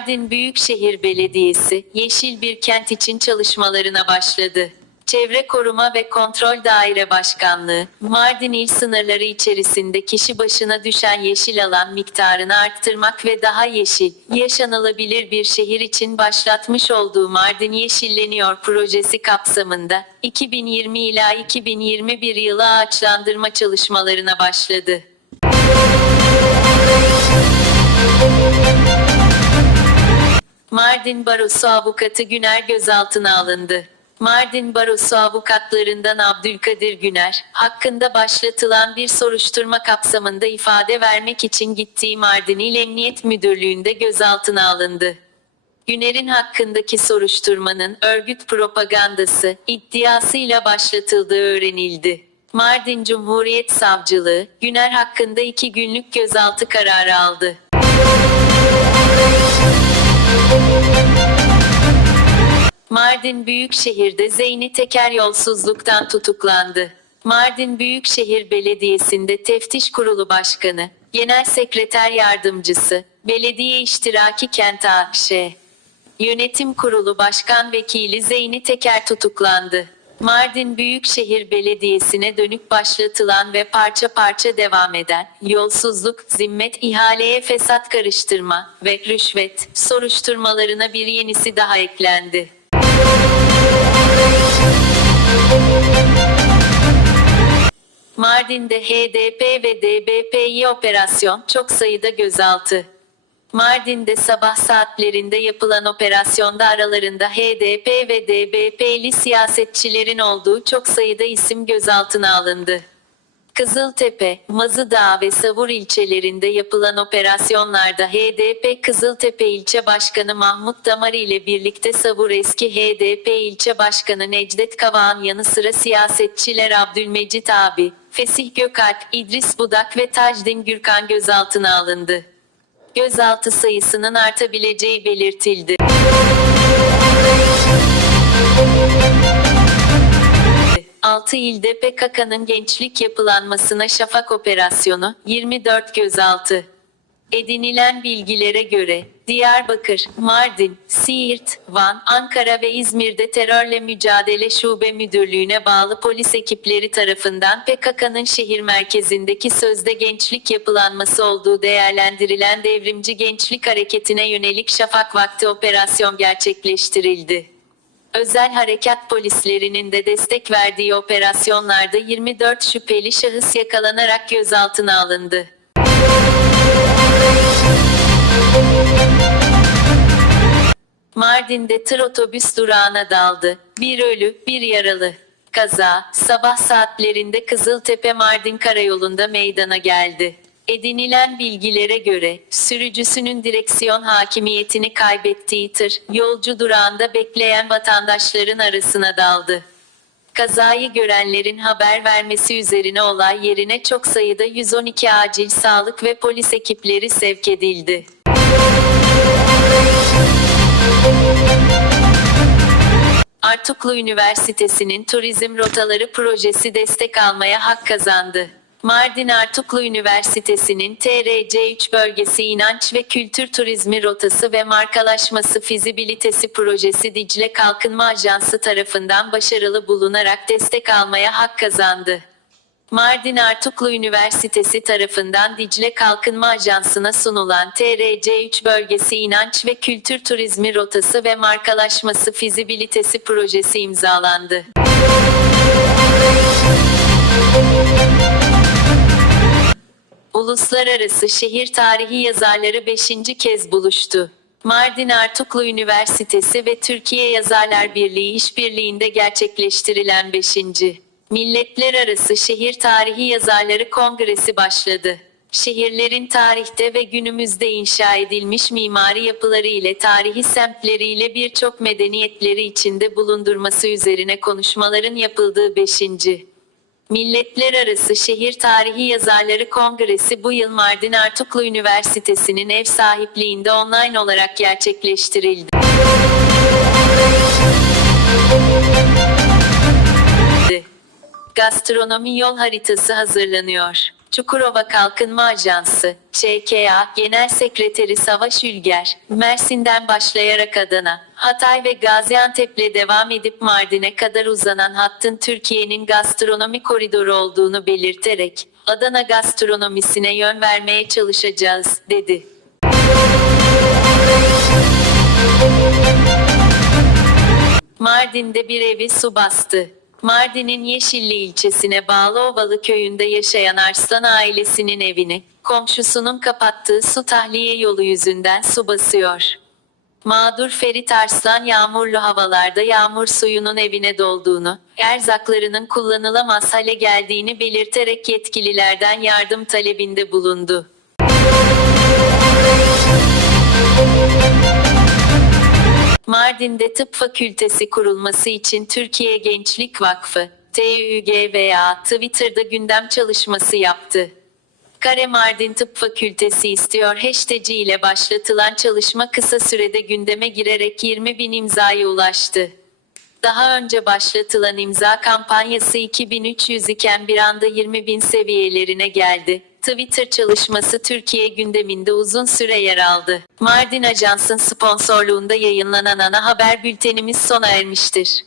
Mardin Büyükşehir Belediyesi, yeşil bir kent için çalışmalarına başladı. Çevre Koruma ve Kontrol Daire Başkanlığı, Mardin il sınırları içerisinde kişi başına düşen yeşil alan miktarını arttırmak ve daha yeşil, yaşanılabilir bir şehir için başlatmış olduğu Mardin Yeşilleniyor projesi kapsamında, 2020 ila 2021 yılı ağaçlandırma çalışmalarına başladı. Mardin Barosu avukatı Güner gözaltına alındı. Mardin Barosu avukatlarından Abdülkadir Güner, hakkında başlatılan bir soruşturma kapsamında ifade vermek için gittiği Mardin İl Emniyet Müdürlüğü'nde gözaltına alındı. Güner'in hakkındaki soruşturmanın örgüt propagandası iddiasıyla başlatıldığı öğrenildi. Mardin Cumhuriyet Savcılığı, Güner hakkında iki günlük gözaltı kararı aldı. Mardin Büyükşehir'de Zeyni Teker yolsuzluktan tutuklandı. Mardin Büyükşehir Belediyesi'nde Teftiş Kurulu Başkanı, Genel Sekreter Yardımcısı, Belediye İştiraki Kent AŞ, Yönetim Kurulu Başkan Vekili Zeyni Teker tutuklandı. Mardin Büyükşehir Belediyesi'ne dönük başlatılan ve parça parça devam eden yolsuzluk, zimmet, ihaleye fesat karıştırma ve rüşvet soruşturmalarına bir yenisi daha eklendi. Mardin'de HDP ve DBP'yi operasyon çok sayıda gözaltı. Mardin'de sabah saatlerinde yapılan operasyonda aralarında HDP ve DBP'li siyasetçilerin olduğu çok sayıda isim gözaltına alındı. Kızıltepe, Mazıdağ ve Savur ilçelerinde yapılan operasyonlarda HDP Kızıltepe ilçe başkanı Mahmut Damar ile birlikte Savur eski HDP ilçe başkanı Necdet Kavağ'ın yanı sıra siyasetçiler Abdülmecit Abi, Fesih Gökalp, İdris Budak ve Tajdin Gürkan gözaltına alındı. Gözaltı sayısının artabileceği belirtildi. Altı ilde PKK'nın gençlik yapılanmasına şafak operasyonu, 24 gözaltı. Edinilen bilgilere göre, Diyarbakır, Mardin, Siirt, Van, Ankara ve İzmir'de terörle mücadele şube müdürlüğüne bağlı polis ekipleri tarafından PKK'nın şehir merkezindeki sözde gençlik yapılanması olduğu değerlendirilen devrimci gençlik hareketine yönelik şafak vakti operasyon gerçekleştirildi. Özel harekat polislerinin de destek verdiği operasyonlarda 24 şüpheli şahıs yakalanarak gözaltına alındı. Mardin'de tır otobüs durağına daldı. Bir ölü, bir yaralı. Kaza, sabah saatlerinde Kızıltepe Mardin Karayolu'nda meydana geldi. Edinilen bilgilere göre, sürücüsünün direksiyon hakimiyetini kaybettiği tır, yolcu durağında bekleyen vatandaşların arasına daldı. Kazayı görenlerin haber vermesi üzerine olay yerine çok sayıda 112 acil sağlık ve polis ekipleri sevk edildi. Artuklu Üniversitesi'nin turizm rotaları projesi destek almaya hak kazandı. Mardin Artuklu Üniversitesi'nin TRC3 bölgesi inanç ve kültür turizmi rotası ve markalaşması fizibilitesi projesi Dicle Kalkınma Ajansı tarafından başarılı bulunarak destek almaya hak kazandı. Mardin Artuklu Üniversitesi tarafından Dicle Kalkınma Ajansı'na sunulan TRC3 bölgesi inanç ve kültür turizmi rotası ve markalaşması fizibilitesi projesi imzalandı. Uluslararası Şehir Tarihi yazarları 5. kez buluştu. Mardin Artuklu Üniversitesi ve Türkiye Yazarlar Birliği işbirliğinde gerçekleştirilen 5. Milletler Arası Şehir Tarihi Yazarları Kongresi başladı. Şehirlerin tarihte ve günümüzde inşa edilmiş mimari yapıları ile tarihi semtleriyle birçok medeniyetleri içinde bulundurması üzerine konuşmaların yapıldığı 5. Milletler Arası Şehir Tarihi Yazarları Kongresi bu yıl Mardin Artuklu Üniversitesi'nin ev sahipliğinde online olarak gerçekleştirildi. Gastronomi yol haritası hazırlanıyor. Çukurova Kalkınma Ajansı, ÇKA, Genel Sekreteri Savaş Ülger, Mersin'den başlayarak Adana, Hatay ve Gaziantep'le devam edip Mardin'e kadar uzanan hattın Türkiye'nin gastronomi koridoru olduğunu belirterek, Adana gastronomisine yön vermeye çalışacağız, dedi. Mardin'de bir evi su bastı. Mardin'in Yeşilli ilçesine bağlı Ovalı köyünde yaşayan Arslan ailesinin evini, komşusunun kapattığı su tahliye yolu yüzünden su basıyor. Mağdur Ferit Arslan yağmurlu havalarda yağmur suyunun evine dolduğunu, erzaklarının kullanılamaz hale geldiğini belirterek yetkililerden yardım talebinde bulundu. Mardin'de tıp fakültesi kurulması için Türkiye Gençlik Vakfı, TÜGVA, Twitter'da gündem çalışması yaptı. Kare Mardin Tıp Fakültesi istiyor hashtag ile başlatılan çalışma kısa sürede gündeme girerek 20 bin imzaya ulaştı. Daha önce başlatılan imza kampanyası 2300 iken bir anda 20 bin seviyelerine geldi. Twitter çalışması Türkiye gündeminde uzun süre yer aldı. Mardin Ajans'ın sponsorluğunda yayınlanan ana haber bültenimiz sona ermiştir.